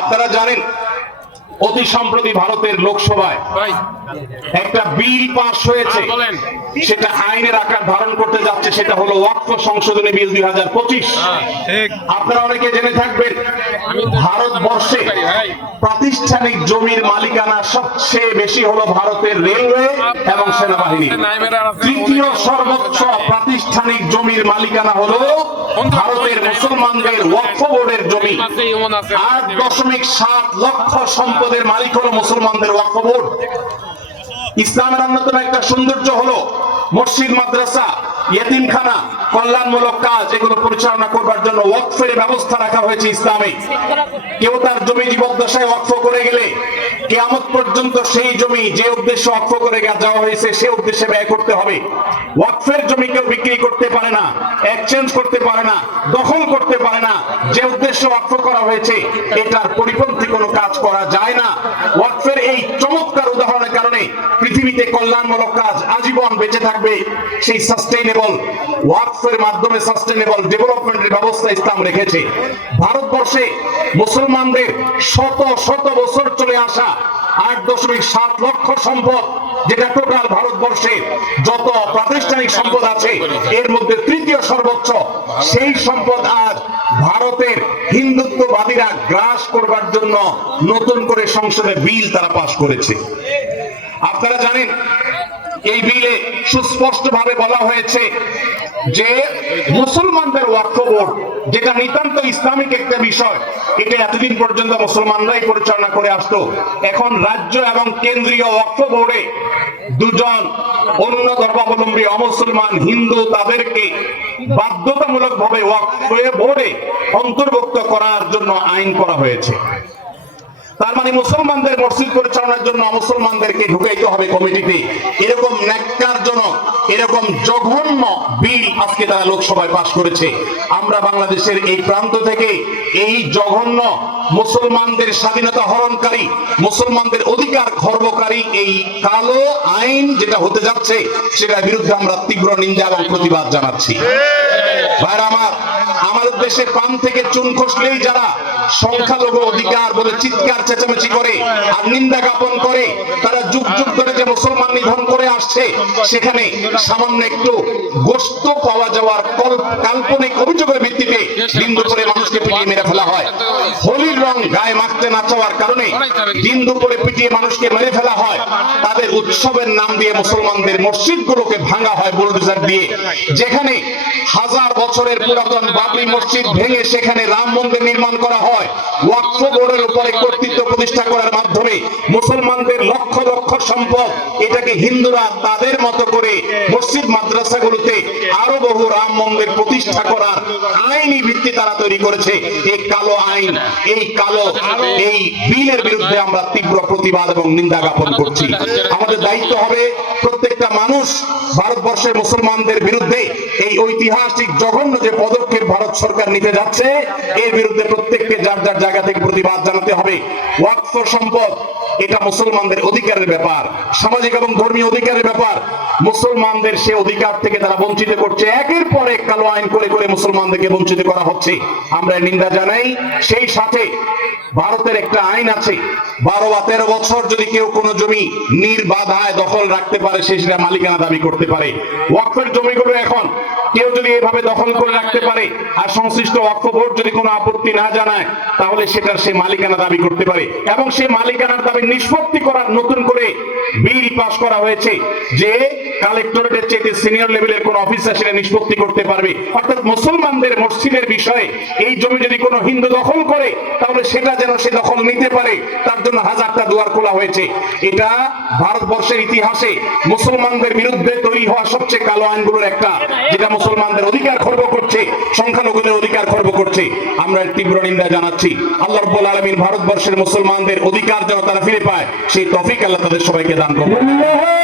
আপনারা জানেন অতি সম্প্রতি ভারতের লোকসভায় একটা বিল পাশ হয়েছে হ্যাঁ, সেটা আইনের আকার ধারণ করতে যাচ্ছে সেটা হলো ওয়াক্ফ সংশোধনী বিল দুই হাজার পঁচিশ হ্যাঁ, আপনারা অনেকে জেনে থাকবেন ভারতবর্ষে প্রাতিষ্ঠানিক জমির মালিকানা সবচেয়ে বেশি হলো ভারতের রেলওয়ে এবং আচ্ছা, সেনাবাহিনী আচ্ছা, তৃতীয় সর্বোচ্চ আচ্ছা। প্রাতিষ্ঠানিক জমির মালিকানা হলো ভারতের মুসলমানদের ওয়াক্ফ বোর্ডের কমিটি আট দশমিক সাত লক্ষ সম্পদের মালিক হলো মুসলমানদের ওয়াক্ফ বোর্ড ইসলামের অন্যতম একটা সৌন্দর্য হলো মসজিদ মাদ্রাসা ইয়েতিমখানা কল্যাণমূলক কাজ এগুলো পরিচালনা করবার জন্য ওয়াকফের ব্যবস্থা রাখা হয়েছে ইসলামে কেউ তার জমি জীবদ্দশায় ওয়াকফ করে গেলে কেয়ামত পর্যন্ত সেই জমি যে উদ্দেশ্য অক্ষ করে যাওয়া হয়েছে সে উদ্দেশ্যে ব্যয় করতে হবে ওয়াকফের জমি কেউ বিক্রি করতে পারে না এক্সচেঞ্জ করতে পারে না দখল করতে পারে না যে উদ্দেশ্যে অক্ষ করা হয়েছে এটার পরিপন্থী কোনো কাজ করা যায় না পৃথিবীতে কল্যাণমূলক কাজ আজীবন বেঁচে থাকবে সেই সাস্টেইনেবল ওয়ার্কসের মাধ্যমে সাস্টেইনেবল ডেভেলপমেন্টের ব্যবস্থা ইসলাম রেখেছে ভারতবর্ষে মুসলমানদের শত শত বছর চলে আসা আট দশমিক সাত লক্ষ সম্পদ যেটা টোটাল ভারতবর্ষে যত প্রাতিষ্ঠানিক সম্পদ আছে এর মধ্যে তৃতীয় সর্বোচ্চ সেই সম্পদ আজ ভারতের হিন্দুত্ববাদীরা গ্রাস করবার জন্য নতুন করে সংসদে বিল তারা পাশ করেছে আপনারা জানেন এই বিলে সুস্পষ্ট ভাবে বলা হয়েছে যে মুসলমানদের ওয়াক্ফ যেটা নিতান্ত ইসলামিক একটা বিষয় এটা এতদিন পর্যন্ত মুসলমানরাই পরিচালনা করে আসত এখন রাজ্য এবং কেন্দ্রীয় ওয়াক্ফ বোর্ডে দুজন অন্য ধর্মাবলম্বী অমুসলমান হিন্দু তাদেরকে বাধ্যতামূলক ভাবে ওয়াক্ফ বোর্ডে অন্তর্ভুক্ত করার জন্য আইন করা হয়েছে তার মানে মুসলমানদের মসজিদ পরিচালনার জন্য মুসলমানদেরকে ঢুকাইতে হবে কমিটিতে এরকম ন্যাক্কারজনক এরকম জঘন্য বিল আজকে তারা লোকসভায় পাশ করেছে আমরা বাংলাদেশের এই প্রান্ত থেকে এই জঘন্য মুসলমানদের স্বাধীনতা হরণকারী মুসলমানদের অধিকার খর্বকারী এই কালো আইন যেটা হতে যাচ্ছে সেটার বিরুদ্ধে আমরা তীব্র নিন্দা এবং প্রতিবাদ জানাচ্ছি ভাইরা আমার দেশে পান থেকে চুন খসলেই যারা সংখ্যালঘু অধিকার বলে চিৎকার চেঁচামেচি করে আর নিন্দা জ্ঞাপন করে তারা যুগ যুগ ধরে যে মুসলমান নিধন করে আসছে সেখানে সামান্য একটু গোস্ত পাওয়া যাওয়ার কাল্পনিক অভিযোগের ভিত্তিতে বিন্দু করে মানুষকে পিটিয়ে মেরে ফেলা হয় হোলির রং গায়ে না চাওয়ার কারণে দিন দুপুরে পিটিয়ে মানুষকে মেরে ফেলা হয় তাদের উৎসবের নাম দিয়ে মুসলমানদের মসজিদ গুলোকে ভাঙা হয় বুলডোজার দিয়ে যেখানে হাজার বছরের পুরাতন বাবরি মসজিদ ভেঙে সেখানে রাম মন্দির নির্মাণ করা হয় ওয়াক্ফ বোর্ডের উপরে কর্তৃত্ব প্রতিষ্ঠা করার মাধ্যমে মুসলমানদের লক্ষ লক্ষ সম্পদ এটাকে হিন্দুরা তাদের মতো করে মসজিদ মাদ্রাসাগুলোতে আরো বহু রাম মন্দির প্রতিষ্ঠা করার আইনি ভিত্তি তারা তৈরি করেছে এই কালো আইন এই কালো এই বিলের বিরুদ্ধে আমরা তীব্র প্রতিবাদ এবং নিন্দা জ্ঞাপন করছি আমাদের দায়িত্ব হবে প্রত্যেকটা মানুষ ভারতবর্ষের মুসলমানদের বিরুদ্ধে এই ঐতিহাসিক জঘন্য যে পদক্ষেপ ভারত সরকার নিতে যাচ্ছে এর বিরুদ্ধে প্রত্যেককে যার যার জায়গা থেকে প্রতিবাদ জানাতে হবে ওয়াক্স সম্পদ এটা মুসলমানদের অধিকারের ব্যাপার সামাজিক এবং ধর্মীয় অধিকারের ব্যাপার মুসলমানদের সে অধিকার থেকে তারা বঞ্চিত করছে একের পর এক কালো আইন করে করে মুসলমানদেরকে বঞ্চিত করা হচ্ছে আমরা নিন্দা জানাই সেই সাথে ভারতের একটা আইন আছে বারো বা তেরো বছর যদি কেউ কোনো জমি নির্বাধায় দখল রাখতে পারে সে সেটা মালিকানা দাবি করতে পারে ওয়াকফের জমিগুলো এখন কেউ যদি এভাবে দখল করে রাখতে পারে আর সংশ্লিষ্ট ওয়াকফ বোর্ড যদি কোনো আপত্তি না জানায় তাহলে সেটার সে মালিকানা দাবি করতে পারে এবং সে মালিকানার দাবি নিষ্পত্তি করার নতুন করে বিল পাশ করা হয়েছে যে কালেক্টরেটের চাইতে সিনিয়র লেভেলের কোন অফিসার সেটা নিষ্পত্তি করতে পারবে অর্থাৎ মুসলমানদের মসজিদের বিষয়ে এই জমি যদি কোনো হিন্দু দখল করে তাহলে সেটা যেন সে দখল নিতে পারে তার জন্য হাজারটা দুয়ার খোলা হয়েছে এটা ভারতবর্ষের ইতিহাসে মুসলমানদের বিরুদ্ধে তৈরি হওয়া সবচেয়ে কালো আইনগুলোর একটা যেটা মুসলমানদের অধিকার খর্ব করছে সংখ্যালঘুদের অধিকার খর্ব করছে আমরা তীব্র নিন্দা জানাচ্ছি আল্লাহ রব্বুল আলমিন ভারতবর্ষের মুসলমানদের অধিকার যেন তারা ফিরে পায় সেই তফিক আল্লাহ তাদের সবাইকে দান করবে